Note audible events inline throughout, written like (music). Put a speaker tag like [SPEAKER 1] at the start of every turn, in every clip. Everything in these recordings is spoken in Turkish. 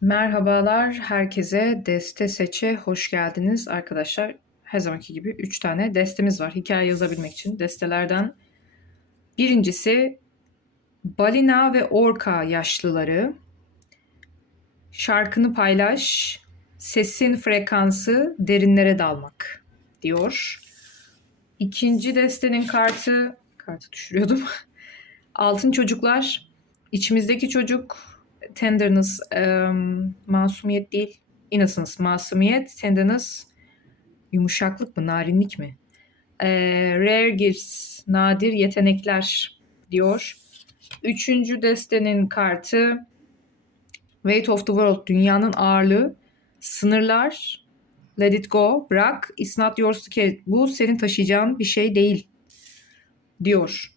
[SPEAKER 1] Merhabalar herkese Deste Seç'e hoş geldiniz arkadaşlar. Her zamanki gibi 3 tane destemiz var hikaye yazabilmek için. Destelerden birincisi Balina ve Orka yaşlıları. Şarkını paylaş, sesin frekansı derinlere dalmak diyor. İkinci destenin kartı, kartı düşürüyordum. (laughs) Altın çocuklar, içimizdeki çocuk, tenderness, em, masumiyet değil, innocence, masumiyet, tenderness, yumuşaklık mı, narinlik mi? Ee, rare gifts, nadir yetenekler diyor. Üçüncü destenin kartı, weight of the world, dünyanın ağırlığı, sınırlar, let it go, bırak, it's not yours to carry, bu senin taşıyacağın bir şey değil diyor.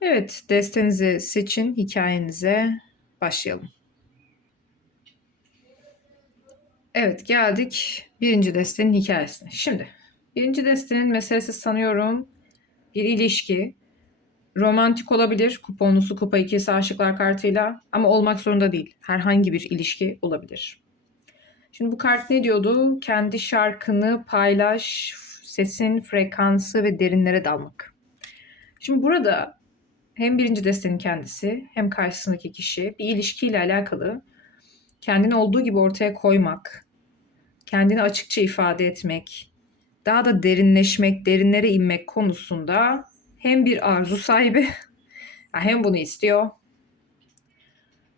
[SPEAKER 1] Evet, destenizi seçin, hikayenize başlayalım. Evet, geldik birinci destenin hikayesine. Şimdi, birinci destenin meselesi sanıyorum bir ilişki. Romantik olabilir, kuponlusu kupa ikisi aşıklar kartıyla ama olmak zorunda değil. Herhangi bir ilişki olabilir. Şimdi bu kart ne diyordu? Kendi şarkını paylaş, sesin frekansı ve derinlere dalmak. Şimdi burada hem birinci destenin kendisi hem karşısındaki kişi bir ilişkiyle alakalı kendini olduğu gibi ortaya koymak, kendini açıkça ifade etmek, daha da derinleşmek, derinlere inmek konusunda hem bir arzu sahibi (laughs) hem bunu istiyor.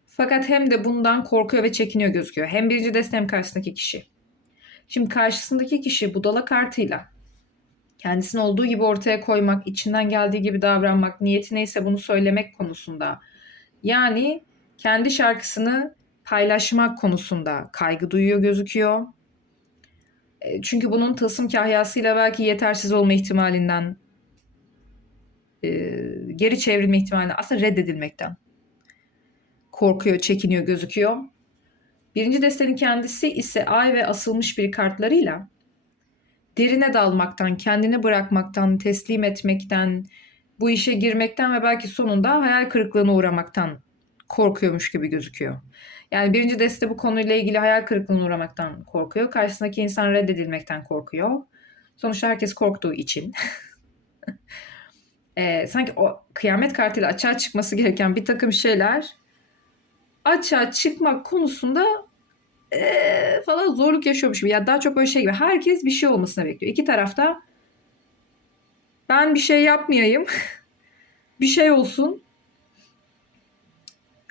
[SPEAKER 1] Fakat hem de bundan korkuyor ve çekiniyor gözüküyor. Hem birinci deste hem karşısındaki kişi. Şimdi karşısındaki kişi budala kartıyla kendisini olduğu gibi ortaya koymak, içinden geldiği gibi davranmak, niyeti neyse bunu söylemek konusunda. Yani kendi şarkısını paylaşmak konusunda kaygı duyuyor gözüküyor. E, Çünkü bunun tılsım kahyasıyla belki yetersiz olma ihtimalinden, e, geri çevrilme ihtimalinden, aslında reddedilmekten korkuyor, çekiniyor gözüküyor. Birinci destenin kendisi ise ay ve asılmış bir kartlarıyla derine dalmaktan, kendini bırakmaktan, teslim etmekten, bu işe girmekten ve belki sonunda hayal kırıklığına uğramaktan korkuyormuş gibi gözüküyor. Yani birinci deste bu konuyla ilgili hayal kırıklığına uğramaktan korkuyor. Karşısındaki insan reddedilmekten korkuyor. Sonuçta herkes korktuğu için. (laughs) Ee, sanki o kıyamet kartıyla açığa çıkması gereken bir takım şeyler açığa çıkmak konusunda ee, falan zorluk yaşıyormuş gibi. Ya daha çok böyle şey gibi. Herkes bir şey olmasını bekliyor. İki tarafta ben bir şey yapmayayım. (laughs) bir şey olsun.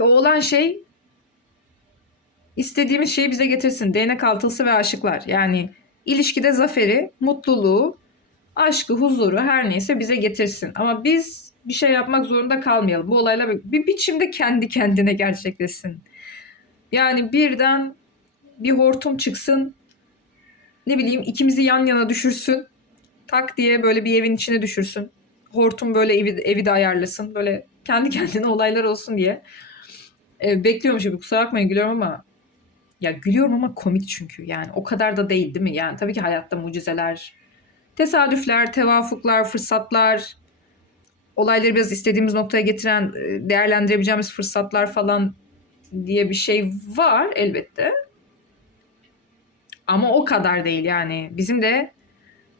[SPEAKER 1] O olan şey istediğimiz şeyi bize getirsin. Değnek altısı ve aşıklar. Yani ilişkide zaferi, mutluluğu, aşkı, huzuru her neyse bize getirsin. Ama biz bir şey yapmak zorunda kalmayalım. Bu olaylar bir- bir biçimde kendi kendine gerçekleşsin. Yani birden bir hortum çıksın. Ne bileyim ikimizi yan yana düşürsün. Tak diye böyle bir evin içine düşürsün. Hortum böyle evi, evi de ayarlasın. Böyle kendi (laughs) kendine olaylar olsun diye. E, bekliyormuş gibi kusura bakmayın gülüyorum ama ya gülüyorum ama komik çünkü. Yani o kadar da değil değil mi? Yani tabii ki hayatta mucizeler, tesadüfler, tevafuklar, fırsatlar, olayları biraz istediğimiz noktaya getiren, e, değerlendirebileceğimiz fırsatlar falan diye bir şey var elbette. Ama o kadar değil yani. Bizim de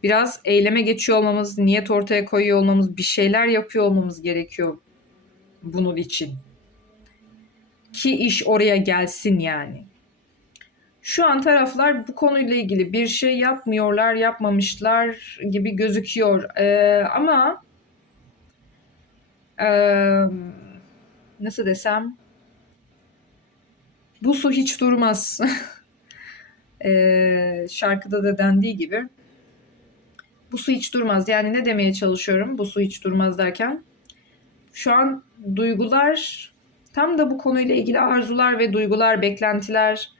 [SPEAKER 1] biraz eyleme geçiyor olmamız, niyet ortaya koyuyor olmamız, bir şeyler yapıyor olmamız gerekiyor bunun için. Ki iş oraya gelsin yani. Şu an taraflar bu konuyla ilgili bir şey yapmıyorlar, yapmamışlar gibi gözüküyor. Ee, ama ee, nasıl desem bu su hiç durmaz. (laughs) Ee, şarkıda da dendiği gibi bu su hiç durmaz. Yani ne demeye çalışıyorum bu su hiç durmaz derken? Şu an duygular tam da bu konuyla ilgili arzular ve duygular, beklentiler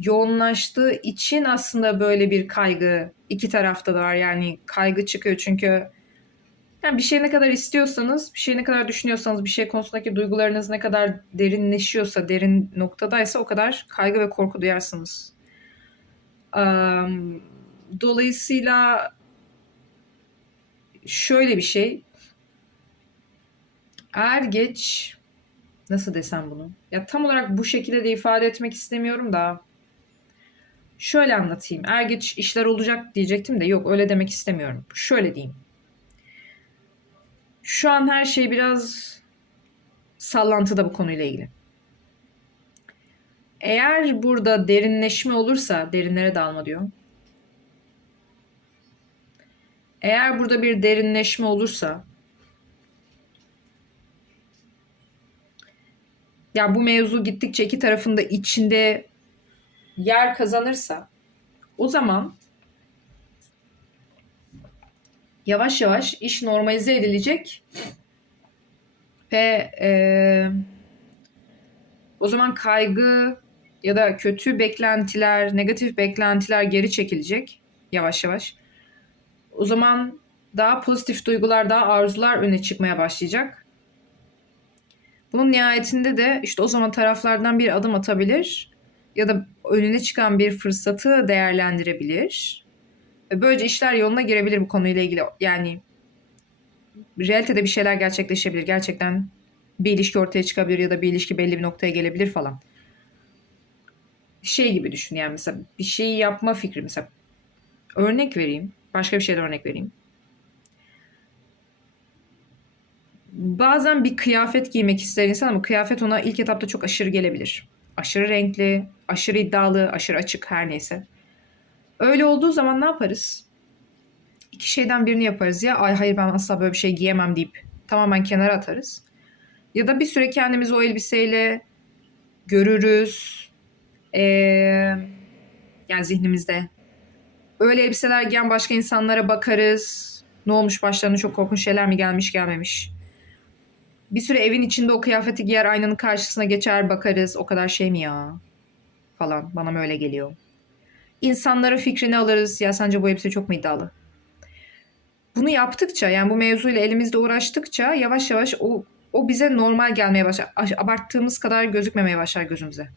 [SPEAKER 1] yoğunlaştığı için aslında böyle bir kaygı iki tarafta da var. Yani kaygı çıkıyor çünkü yani bir şey ne kadar istiyorsanız, bir şey ne kadar düşünüyorsanız, bir şey konusundaki duygularınız ne kadar derinleşiyorsa, derin noktadaysa o kadar kaygı ve korku duyarsınız. Am, Dolayısıyla şöyle bir şey. Er geç nasıl desem bunu? Ya tam olarak bu şekilde de ifade etmek istemiyorum da şöyle anlatayım. Er geç işler olacak diyecektim de yok öyle demek istemiyorum. Şöyle diyeyim. Şu an her şey biraz sallantıda bu konuyla ilgili. Eğer burada derinleşme olursa, derinlere dalma diyor. Eğer burada bir derinleşme olursa ya bu mevzu gittikçe iki tarafında içinde yer kazanırsa o zaman yavaş yavaş iş normalize edilecek ve e, o zaman kaygı ya da kötü beklentiler, negatif beklentiler geri çekilecek yavaş yavaş. O zaman daha pozitif duygular, daha arzular öne çıkmaya başlayacak. Bunun nihayetinde de işte o zaman taraflardan bir adım atabilir ya da önüne çıkan bir fırsatı değerlendirebilir. Ve böylece işler yoluna girebilir bu konuyla ilgili. Yani realitede bir şeyler gerçekleşebilir. Gerçekten bir ilişki ortaya çıkabilir ya da bir ilişki belli bir noktaya gelebilir falan. Şey gibi düşün yani mesela bir şeyi yapma fikri mesela. Örnek vereyim. Başka bir şeyden örnek vereyim. Bazen bir kıyafet giymek ister insan ama kıyafet ona ilk etapta çok aşırı gelebilir. Aşırı renkli, aşırı iddialı, aşırı açık her neyse. Öyle olduğu zaman ne yaparız? İki şeyden birini yaparız. Ya ay hayır ben asla böyle bir şey giyemem deyip tamamen kenara atarız. Ya da bir süre kendimizi o elbiseyle görürüz. Ee, yani zihnimizde. Öyle elbiseler giyen başka insanlara bakarız. Ne olmuş başlarına çok korkunç şeyler mi gelmiş gelmemiş. Bir süre evin içinde o kıyafeti giyer aynanın karşısına geçer bakarız. O kadar şey mi ya? Falan bana mı öyle geliyor. İnsanlara fikrini alırız. Ya sence bu elbise çok mu iddialı? Bunu yaptıkça yani bu mevzuyla elimizde uğraştıkça yavaş yavaş o o bize normal gelmeye başlar. Abarttığımız kadar gözükmemeye başlar gözümüze.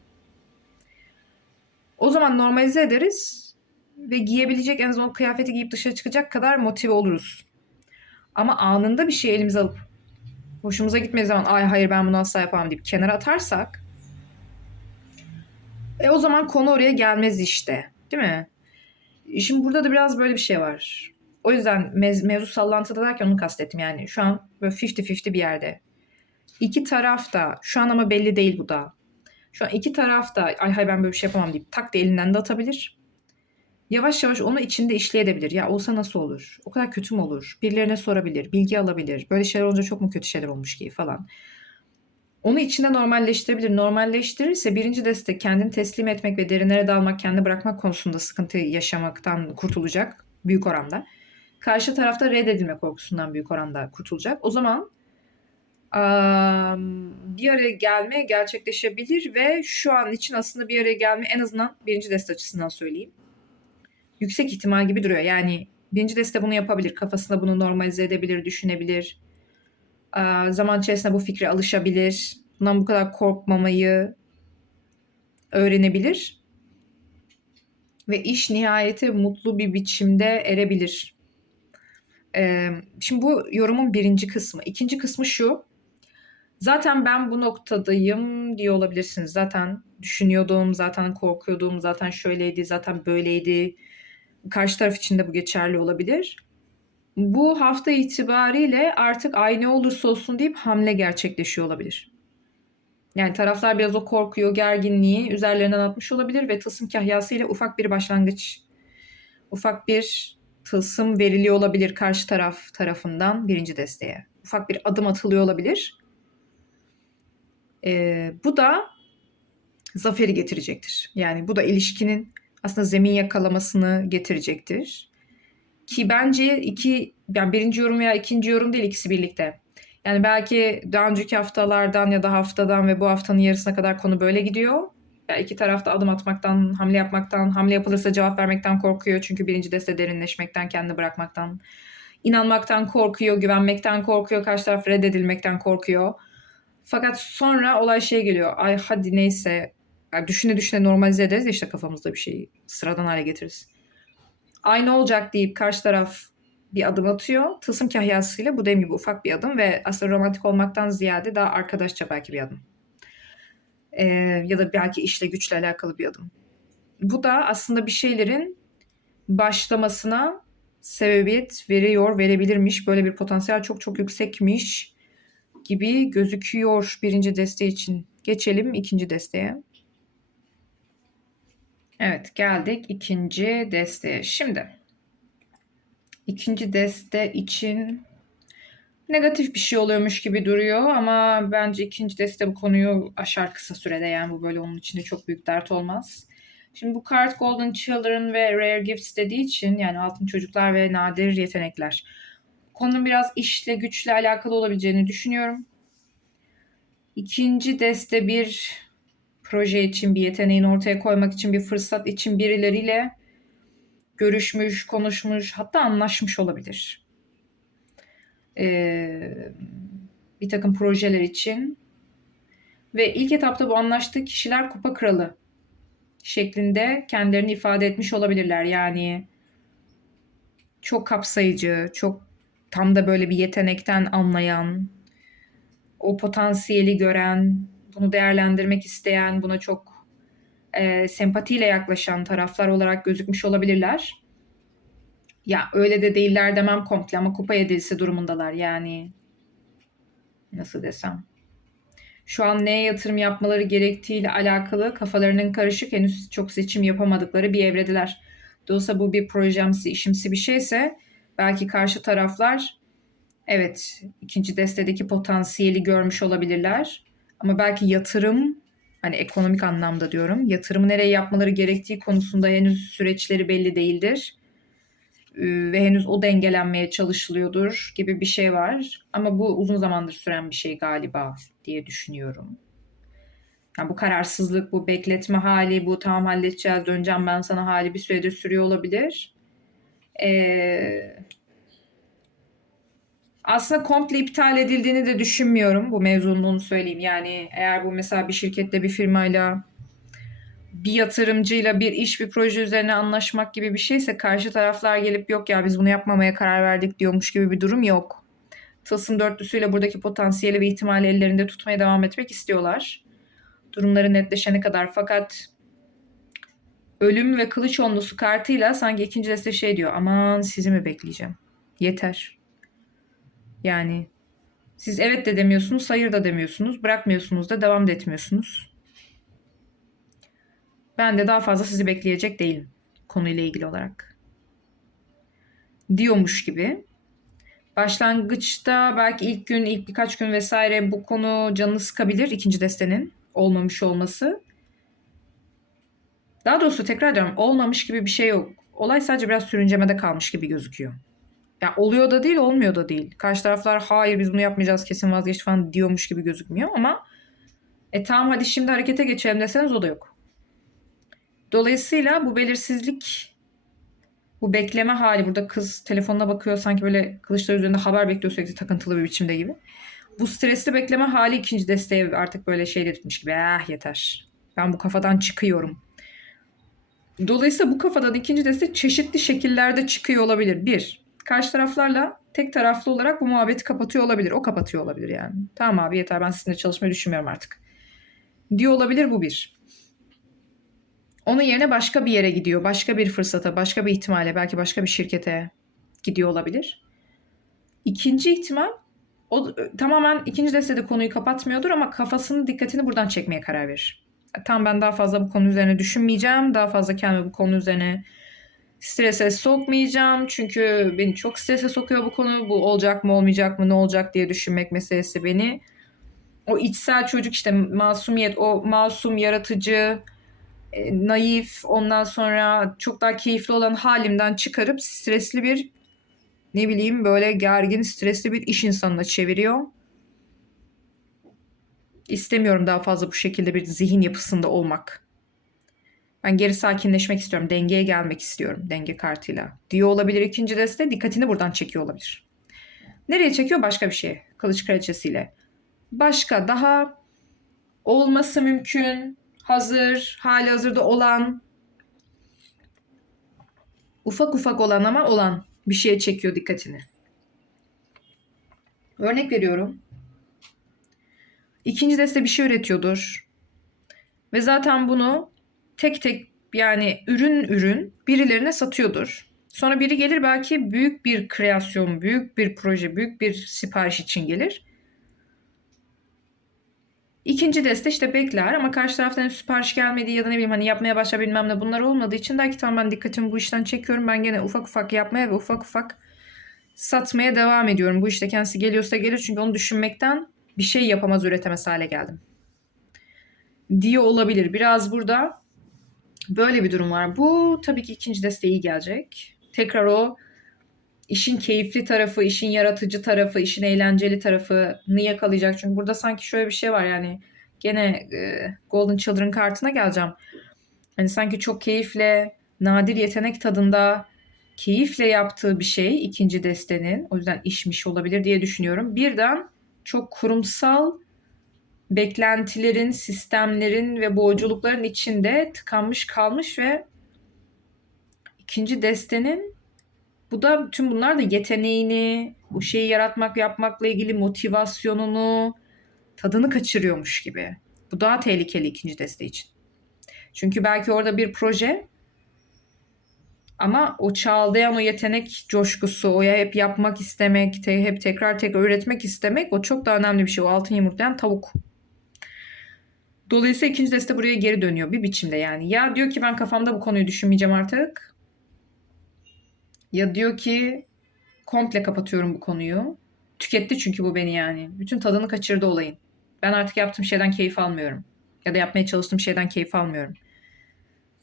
[SPEAKER 1] O zaman normalize ederiz ve giyebilecek en azından o kıyafeti giyip dışarı çıkacak kadar motive oluruz. Ama anında bir şey elimize alıp hoşumuza gitmediği zaman ay hayır ben bunu asla yapamam deyip kenara atarsak e o zaman konu oraya gelmez işte. Değil mi? Şimdi burada da biraz böyle bir şey var. O yüzden mev- mevzu sallantıda derken onu kastettim yani. Şu an böyle 50-50 bir yerde. İki taraf da şu an ama belli değil bu da. Şu an iki taraf da ay hay ben böyle bir şey yapamam deyip tak da elinden de atabilir. Yavaş yavaş onu içinde işleyebilir. Ya olsa nasıl olur? O kadar kötü mü olur? Birilerine sorabilir, bilgi alabilir. Böyle şeyler olunca çok mu kötü şeyler olmuş ki falan. Onu içinde normalleştirebilir. Normalleştirirse birinci destek kendini teslim etmek ve derinlere dalmak, kendi bırakmak konusunda sıkıntı yaşamaktan kurtulacak büyük oranda. Karşı tarafta reddedilme korkusundan büyük oranda kurtulacak. O zaman bir araya gelme gerçekleşebilir ve şu an için aslında bir araya gelme en azından birinci deste açısından söyleyeyim. Yüksek ihtimal gibi duruyor. Yani birinci deste bunu yapabilir. Kafasında bunu normalize edebilir, düşünebilir. Zaman içerisinde bu fikre alışabilir. Bundan bu kadar korkmamayı öğrenebilir. Ve iş nihayete mutlu bir biçimde erebilir. Şimdi bu yorumun birinci kısmı. İkinci kısmı şu. Zaten ben bu noktadayım diye olabilirsiniz. Zaten düşünüyordum, zaten korkuyordum, zaten şöyleydi, zaten böyleydi. Karşı taraf için de bu geçerli olabilir. Bu hafta itibariyle artık aynı olursa olsun deyip hamle gerçekleşiyor olabilir. Yani taraflar biraz o korkuyor, gerginliği üzerlerinden atmış olabilir ve tılsım kahyası ile ufak bir başlangıç, ufak bir tılsım veriliyor olabilir karşı taraf tarafından birinci desteğe. Ufak bir adım atılıyor olabilir. E, bu da zaferi getirecektir. Yani bu da ilişkinin aslında zemin yakalamasını getirecektir. Ki bence iki, yani birinci yorum veya ikinci yorum değil ikisi birlikte. Yani belki daha önceki haftalardan ya da haftadan ve bu haftanın yarısına kadar konu böyle gidiyor. Yani iki tarafta adım atmaktan, hamle yapmaktan, hamle yapılırsa cevap vermekten korkuyor. Çünkü birinci deste derinleşmekten, kendini bırakmaktan, inanmaktan korkuyor, güvenmekten korkuyor, karşı taraf reddedilmekten korkuyor. Fakat sonra olay şey geliyor. Ay hadi neyse. Yani düşüne düşüne normalize ederiz işte kafamızda bir şeyi sıradan hale getiririz. Aynı olacak deyip karşı taraf bir adım atıyor. Tılsım kahyasıyla bu dediğim gibi ufak bir adım ve aslında romantik olmaktan ziyade daha arkadaşça belki bir adım. Ee, ya da belki işle güçle alakalı bir adım. Bu da aslında bir şeylerin başlamasına sebebiyet veriyor, verebilirmiş. Böyle bir potansiyel çok çok yüksekmiş gibi gözüküyor birinci deste için. Geçelim ikinci desteğe. Evet geldik ikinci desteğe. Şimdi ikinci deste için negatif bir şey oluyormuş gibi duruyor ama bence ikinci deste bu konuyu aşar kısa sürede yani bu böyle onun içinde çok büyük dert olmaz. Şimdi bu kart Golden Children ve Rare Gifts dediği için yani altın çocuklar ve nadir yetenekler. Konunun biraz işle güçle alakalı olabileceğini düşünüyorum. İkinci deste bir proje için bir yeteneğin ortaya koymak için bir fırsat için birileriyle görüşmüş, konuşmuş hatta anlaşmış olabilir. Ee, bir takım projeler için ve ilk etapta bu anlaştığı kişiler kupa kralı şeklinde kendilerini ifade etmiş olabilirler. Yani çok kapsayıcı, çok tam da böyle bir yetenekten anlayan, o potansiyeli gören, bunu değerlendirmek isteyen, buna çok e, sempatiyle yaklaşan taraflar olarak gözükmüş olabilirler. Ya öyle de değiller demem komple ama kupa yedilisi durumundalar yani. Nasıl desem. Şu an neye yatırım yapmaları gerektiğiyle alakalı kafalarının karışık henüz çok seçim yapamadıkları bir evredeler. Dolayısıyla bu bir projemsi, işimsi bir şeyse belki karşı taraflar evet ikinci destedeki potansiyeli görmüş olabilirler. Ama belki yatırım hani ekonomik anlamda diyorum yatırımı nereye yapmaları gerektiği konusunda henüz süreçleri belli değildir. Ee, ve henüz o dengelenmeye çalışılıyordur gibi bir şey var. Ama bu uzun zamandır süren bir şey galiba diye düşünüyorum. Yani bu kararsızlık, bu bekletme hali, bu tamam halledeceğiz, döneceğim ben sana hali bir süredir sürüyor olabilir. Ee, aslında komple iptal edildiğini de düşünmüyorum bu mevzunun söyleyeyim. Yani eğer bu mesela bir şirketle bir firmayla bir yatırımcıyla bir iş bir proje üzerine anlaşmak gibi bir şeyse karşı taraflar gelip yok ya biz bunu yapmamaya karar verdik diyormuş gibi bir durum yok. Tılsım dörtlüsüyle buradaki potansiyeli ve ihtimali ellerinde tutmaya devam etmek istiyorlar. Durumları netleşene kadar fakat ölüm ve kılıç onlusu kartıyla sanki ikinci deste şey diyor aman sizi mi bekleyeceğim yeter. Yani siz evet de demiyorsunuz hayır da demiyorsunuz bırakmıyorsunuz da devam da etmiyorsunuz. Ben de daha fazla sizi bekleyecek değilim konuyla ilgili olarak. Diyormuş gibi. Başlangıçta belki ilk gün, ilk birkaç gün vesaire bu konu canını sıkabilir ikinci destenin olmamış olması. Daha doğrusu tekrar diyorum olmamış gibi bir şey yok. Olay sadece biraz sürüncemede kalmış gibi gözüküyor. Ya oluyor da değil, olmuyor da değil. Karşı taraflar hayır biz bunu yapmayacağız kesin vazgeç falan diyormuş gibi gözükmüyor ama e tamam hadi şimdi harekete geçelim deseniz o da yok. Dolayısıyla bu belirsizlik, bu bekleme hali burada kız telefonuna bakıyor sanki böyle kılıçlar üzerinde haber bekliyor sürekli takıntılı bir biçimde gibi. Bu stresli bekleme hali ikinci desteğe artık böyle şey dedirtmiş gibi. Ah yeter. Ben bu kafadan çıkıyorum. Dolayısıyla bu kafadan ikinci deste çeşitli şekillerde çıkıyor olabilir. Bir, karşı taraflarla tek taraflı olarak bu muhabbeti kapatıyor olabilir. O kapatıyor olabilir yani. Tamam abi yeter ben sizinle çalışmayı düşünmüyorum artık. Diyor olabilir bu bir. Onun yerine başka bir yere gidiyor. Başka bir fırsata, başka bir ihtimale, belki başka bir şirkete gidiyor olabilir. İkinci ihtimal o tamamen ikinci destede konuyu kapatmıyordur ama kafasının dikkatini buradan çekmeye karar verir. Tam ben daha fazla bu konu üzerine düşünmeyeceğim. Daha fazla kendimi bu konu üzerine strese sokmayacağım. Çünkü beni çok strese sokuyor bu konu. Bu olacak mı olmayacak mı ne olacak diye düşünmek meselesi beni. O içsel çocuk işte masumiyet, o masum yaratıcı, e, naif ondan sonra çok daha keyifli olan halimden çıkarıp stresli bir ne bileyim böyle gergin stresli bir iş insanına çeviriyor. İstemiyorum daha fazla bu şekilde bir zihin yapısında olmak. Ben geri sakinleşmek istiyorum. Dengeye gelmek istiyorum. Denge kartıyla. Diyor olabilir ikinci deste. Dikkatini buradan çekiyor olabilir. Nereye çekiyor? Başka bir şey. Kılıç kraliçesiyle. Başka daha olması mümkün hazır, hali hazırda olan, ufak ufak olan ama olan bir şeye çekiyor dikkatini. Örnek veriyorum. İkinci deste bir şey üretiyordur. Ve zaten bunu tek tek yani ürün ürün birilerine satıyordur. Sonra biri gelir belki büyük bir kreasyon, büyük bir proje, büyük bir sipariş için gelir. İkinci deste işte bekler ama karşı taraftan sipariş gelmedi ya da ne bileyim hani yapmaya başla bilmem ne bunlar olmadığı için der ki tamam ben dikkatimi bu işten çekiyorum. Ben gene ufak ufak yapmaya ve ufak ufak satmaya devam ediyorum. Bu işte kendisi geliyorsa gelir çünkü onu düşünmekten bir şey yapamaz üretemez hale geldim. Diye olabilir. Biraz burada böyle bir durum var. Bu tabii ki ikinci deste iyi gelecek. Tekrar o işin keyifli tarafı, işin yaratıcı tarafı, işin eğlenceli tarafını yakalayacak. Çünkü burada sanki şöyle bir şey var yani gene e, Golden Children kartına geleceğim. Hani sanki çok keyifle, nadir yetenek tadında keyifle yaptığı bir şey ikinci destenin. O yüzden işmiş olabilir diye düşünüyorum. Birden çok kurumsal beklentilerin, sistemlerin ve boğuculukların içinde tıkanmış kalmış ve ikinci destenin bu da tüm bunlar da yeteneğini, bu şeyi yaratmak, yapmakla ilgili motivasyonunu, tadını kaçırıyormuş gibi. Bu daha tehlikeli ikinci deste için. Çünkü belki orada bir proje ama o çağlayan o yetenek coşkusu, o ya hep yapmak istemek, te, hep tekrar tekrar üretmek istemek o çok daha önemli bir şey. O altın yumurtlayan tavuk. Dolayısıyla ikinci deste buraya geri dönüyor bir biçimde yani. Ya diyor ki ben kafamda bu konuyu düşünmeyeceğim artık. Ya diyor ki komple kapatıyorum bu konuyu. Tüketti çünkü bu beni yani. Bütün tadını kaçırdı olayın. Ben artık yaptığım şeyden keyif almıyorum. Ya da yapmaya çalıştığım şeyden keyif almıyorum.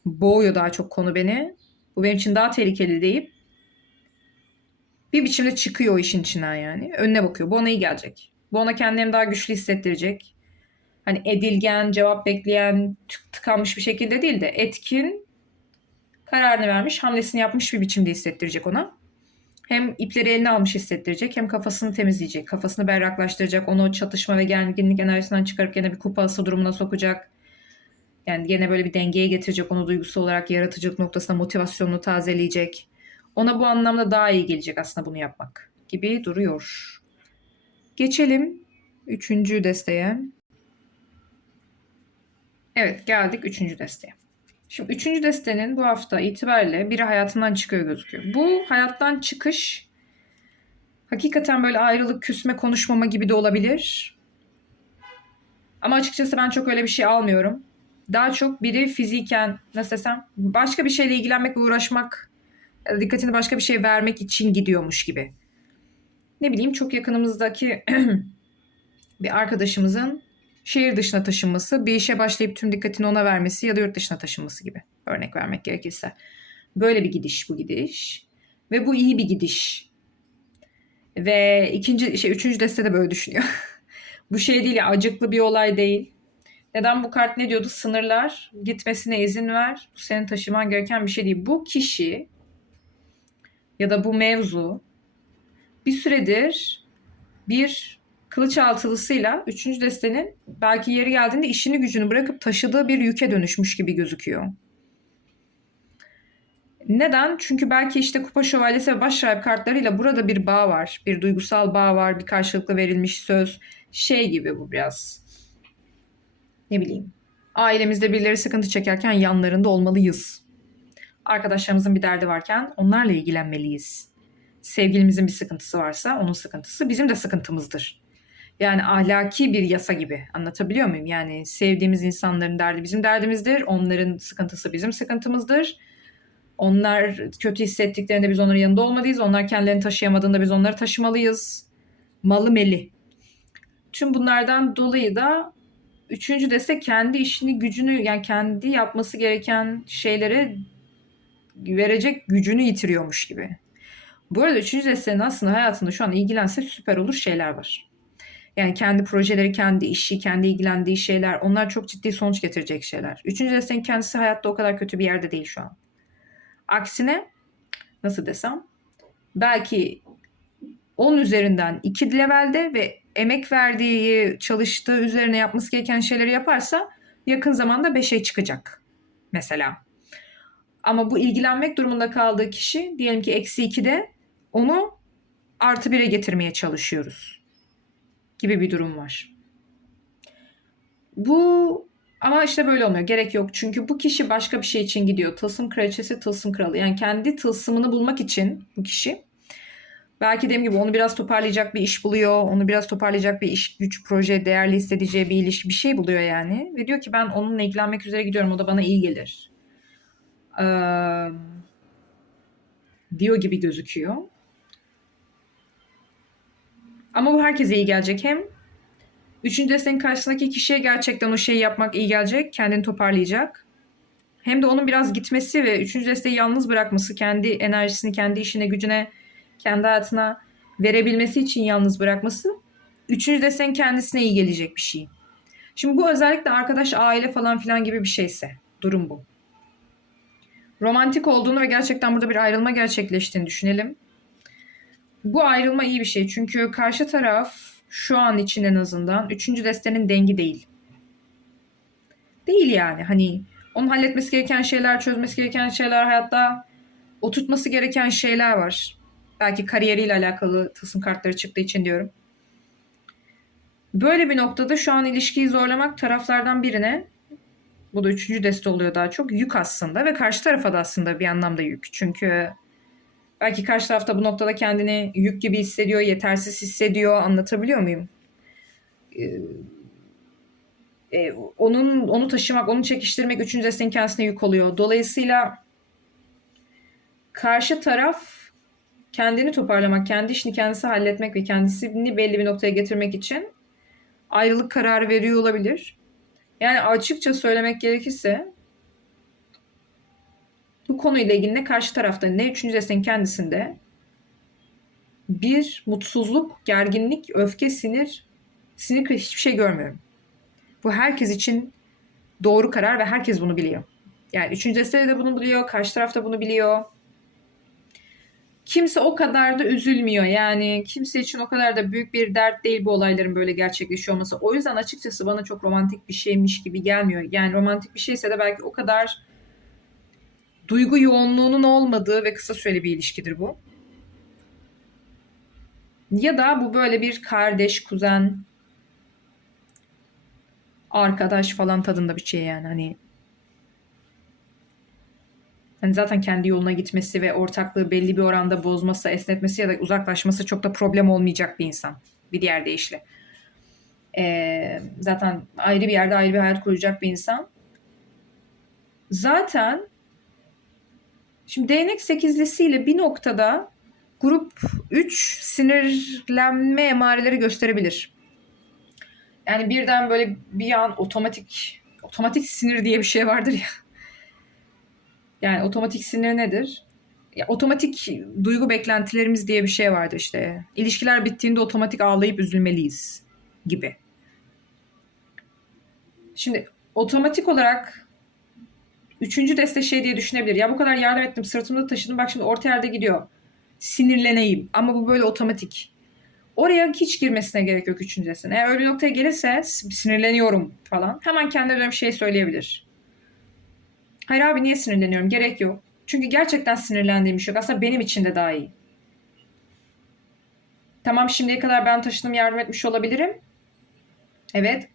[SPEAKER 1] Boğuyor daha çok konu beni. Bu benim için daha tehlikeli deyip bir biçimde çıkıyor o işin içinden yani. Önüne bakıyor. Bu ona iyi gelecek. Bu ona kendini daha güçlü hissettirecek. Hani edilgen, cevap bekleyen, tıkanmış bir şekilde değil de etkin, kararını vermiş, hamlesini yapmış bir biçimde hissettirecek ona. Hem ipleri eline almış hissettirecek hem kafasını temizleyecek. Kafasını berraklaştıracak. Onu çatışma ve gerginlik enerjisinden çıkarıp gene bir kupası durumuna sokacak. Yani gene böyle bir dengeye getirecek. Onu duygusal olarak yaratıcılık noktasında motivasyonunu tazeleyecek. Ona bu anlamda daha iyi gelecek aslında bunu yapmak gibi duruyor. Geçelim üçüncü desteğe. Evet geldik üçüncü desteğe. Şimdi üçüncü destenin bu hafta itibariyle biri hayatından çıkıyor gözüküyor. Bu hayattan çıkış hakikaten böyle ayrılık, küsme, konuşmama gibi de olabilir. Ama açıkçası ben çok öyle bir şey almıyorum. Daha çok biri fiziken nasıl desem başka bir şeyle ilgilenmek ve uğraşmak dikkatini başka bir şey vermek için gidiyormuş gibi. Ne bileyim çok yakınımızdaki (clears throat) bir arkadaşımızın şehir dışına taşınması, bir işe başlayıp tüm dikkatini ona vermesi ya da yurt dışına taşınması gibi örnek vermek gerekirse. Böyle bir gidiş bu gidiş. Ve bu iyi bir gidiş. Ve ikinci, şey, üçüncü deste de böyle düşünüyor. (laughs) bu şey değil ya acıklı bir olay değil. Neden bu kart ne diyordu? Sınırlar, gitmesine izin ver. Bu senin taşıman gereken bir şey değil. Bu kişi ya da bu mevzu bir süredir bir kılıç altılısıyla 3. destenin belki yeri geldiğinde işini gücünü bırakıp taşıdığı bir yüke dönüşmüş gibi gözüküyor. Neden? Çünkü belki işte kupa şövalyesi ve başrahip kartlarıyla burada bir bağ var. Bir duygusal bağ var, bir karşılıklı verilmiş söz. Şey gibi bu biraz. Ne bileyim. Ailemizde birileri sıkıntı çekerken yanlarında olmalıyız. Arkadaşlarımızın bir derdi varken onlarla ilgilenmeliyiz. Sevgilimizin bir sıkıntısı varsa onun sıkıntısı bizim de sıkıntımızdır. Yani ahlaki bir yasa gibi anlatabiliyor muyum? Yani sevdiğimiz insanların derdi bizim derdimizdir. Onların sıkıntısı bizim sıkıntımızdır. Onlar kötü hissettiklerinde biz onların yanında olmalıyız. Onlar kendilerini taşıyamadığında biz onları taşımalıyız. Malı meli. Tüm bunlardan dolayı da üçüncü dese kendi işini gücünü yani kendi yapması gereken şeylere verecek gücünü yitiriyormuş gibi. Bu arada üçüncü destenin aslında hayatında şu an ilgilense süper olur şeyler var. Yani kendi projeleri, kendi işi, kendi ilgilendiği şeyler onlar çok ciddi sonuç getirecek şeyler. Üçüncü destenin kendisi hayatta o kadar kötü bir yerde değil şu an. Aksine nasıl desem belki 10 üzerinden 2 levelde ve emek verdiği, çalıştığı üzerine yapması gereken şeyleri yaparsa yakın zamanda 5'e çıkacak mesela. Ama bu ilgilenmek durumunda kaldığı kişi diyelim ki eksi 2'de onu artı 1'e getirmeye çalışıyoruz gibi bir durum var. Bu Ama işte böyle olmuyor. Gerek yok. Çünkü bu kişi başka bir şey için gidiyor. Tılsım kraliçesi, tılsım kralı. Yani kendi tılsımını bulmak için bu kişi. Belki dediğim gibi onu biraz toparlayacak bir iş buluyor. Onu biraz toparlayacak bir iş, güç, proje, değerli hissedeceği bir ilişki, bir şey buluyor yani. Ve diyor ki ben onunla ilgilenmek üzere gidiyorum. O da bana iyi gelir. Ee, diyor gibi gözüküyor. Ama bu herkese iyi gelecek. Hem üçüncü desteğin karşısındaki kişiye gerçekten o şeyi yapmak iyi gelecek. Kendini toparlayacak. Hem de onun biraz gitmesi ve üçüncü desteği yalnız bırakması, kendi enerjisini, kendi işine, gücüne, kendi hayatına verebilmesi için yalnız bırakması üçüncü desteğin kendisine iyi gelecek bir şey. Şimdi bu özellikle arkadaş, aile falan filan gibi bir şeyse durum bu. Romantik olduğunu ve gerçekten burada bir ayrılma gerçekleştiğini düşünelim. Bu ayrılma iyi bir şey. Çünkü karşı taraf şu an için en azından üçüncü destenin dengi değil. Değil yani. Hani onun halletmesi gereken şeyler, çözmesi gereken şeyler, hayatta oturtması gereken şeyler var. Belki kariyeriyle alakalı tılsım kartları çıktığı için diyorum. Böyle bir noktada şu an ilişkiyi zorlamak taraflardan birine bu da üçüncü deste oluyor daha çok. Yük aslında ve karşı tarafa da aslında bir anlamda yük. Çünkü belki karşı tarafta bu noktada kendini yük gibi hissediyor, yetersiz hissediyor. Anlatabiliyor muyum? Ee, e, onun onu taşımak, onu çekiştirmek üçüncü destenin kendisine yük oluyor. Dolayısıyla karşı taraf kendini toparlamak, kendi işini kendisi halletmek ve kendisini belli bir noktaya getirmek için ayrılık kararı veriyor olabilir. Yani açıkça söylemek gerekirse bu konuyla ilgili ne karşı tarafta ne üçüncü destenin kendisinde bir mutsuzluk, gerginlik, öfke, sinir, sinir krizi hiçbir şey görmüyorum. Bu herkes için doğru karar ve herkes bunu biliyor. Yani üçüncü deste de bunu biliyor, karşı taraf da bunu biliyor. Kimse o kadar da üzülmüyor. Yani kimse için o kadar da büyük bir dert değil bu olayların böyle gerçekleşiyor olması. O yüzden açıkçası bana çok romantik bir şeymiş gibi gelmiyor. Yani romantik bir şeyse de belki o kadar duygu yoğunluğunun olmadığı ve kısa süreli bir ilişkidir bu. Ya da bu böyle bir kardeş, kuzen, arkadaş falan tadında bir şey yani. Hani Hani zaten kendi yoluna gitmesi ve ortaklığı belli bir oranda bozması, esnetmesi ya da uzaklaşması çok da problem olmayacak bir insan. Bir diğer deyişle. Ee, zaten ayrı bir yerde ayrı bir hayat kuracak bir insan. Zaten şimdi değnek sekizlisiyle bir noktada grup 3 sinirlenme emareleri gösterebilir. Yani birden böyle bir an otomatik otomatik sinir diye bir şey vardır ya. Yani otomatik sinir nedir? Ya, otomatik duygu beklentilerimiz diye bir şey vardır işte. İlişkiler bittiğinde otomatik ağlayıp üzülmeliyiz gibi. Şimdi otomatik olarak üçüncü deste şey diye düşünebilir. Ya bu kadar yardım ettim sırtımda taşıdım bak şimdi orta yerde gidiyor. Sinirleneyim ama bu böyle otomatik. Oraya hiç girmesine gerek yok üçüncü destenin. Eğer öyle noktaya gelirse sinirleniyorum falan hemen kendine dönüp şey söyleyebilir. Hayır abi niye sinirleniyorum? Gerek yok. Çünkü gerçekten sinirlendiğim bir şey yok. Aslında benim için de daha iyi. Tamam şimdiye kadar ben taşıdım yardım etmiş olabilirim. Evet.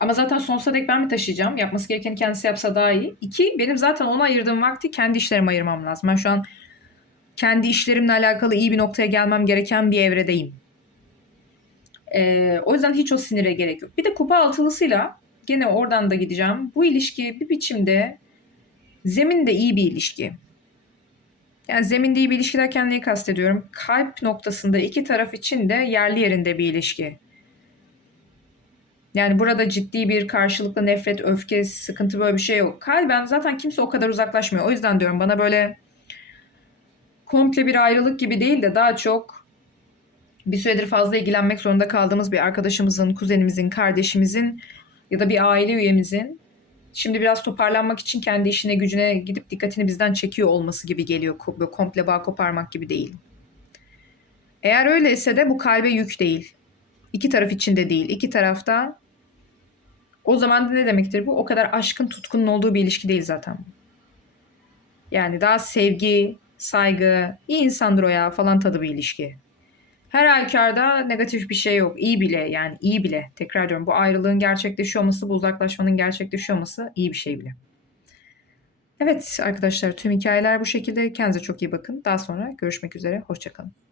[SPEAKER 1] Ama zaten sonsuza dek ben mi taşıyacağım? Yapması gerekeni kendisi yapsa daha iyi. İki, benim zaten ona ayırdığım vakti kendi işlerime ayırmam lazım. Ben şu an kendi işlerimle alakalı iyi bir noktaya gelmem gereken bir evredeyim. Ee, o yüzden hiç o sinire gerek yok. Bir de kupa altılısıyla gene oradan da gideceğim. Bu ilişki bir biçimde Zemin de iyi bir ilişki. Yani zeminde iyi bir ilişki derken neyi kastediyorum? Kalp noktasında iki taraf için de yerli yerinde bir ilişki. Yani burada ciddi bir karşılıklı nefret, öfke, sıkıntı böyle bir şey yok. Kalben zaten kimse o kadar uzaklaşmıyor. O yüzden diyorum bana böyle komple bir ayrılık gibi değil de daha çok bir süredir fazla ilgilenmek zorunda kaldığımız bir arkadaşımızın, kuzenimizin, kardeşimizin ya da bir aile üyemizin şimdi biraz toparlanmak için kendi işine gücüne gidip dikkatini bizden çekiyor olması gibi geliyor. Böyle komple bağ koparmak gibi değil. Eğer öyleyse de bu kalbe yük değil. İki taraf için de değil. İki tarafta o zaman da ne demektir bu? O kadar aşkın tutkunun olduğu bir ilişki değil zaten. Yani daha sevgi, saygı, iyi insandır o ya falan tadı bir ilişki. Her halükarda negatif bir şey yok. İyi bile yani iyi bile. Tekrar diyorum bu ayrılığın gerçekleşiyor olması, bu uzaklaşmanın gerçekleşiyor olması iyi bir şey bile. Evet arkadaşlar tüm hikayeler bu şekilde. Kendinize çok iyi bakın. Daha sonra görüşmek üzere. Hoşçakalın.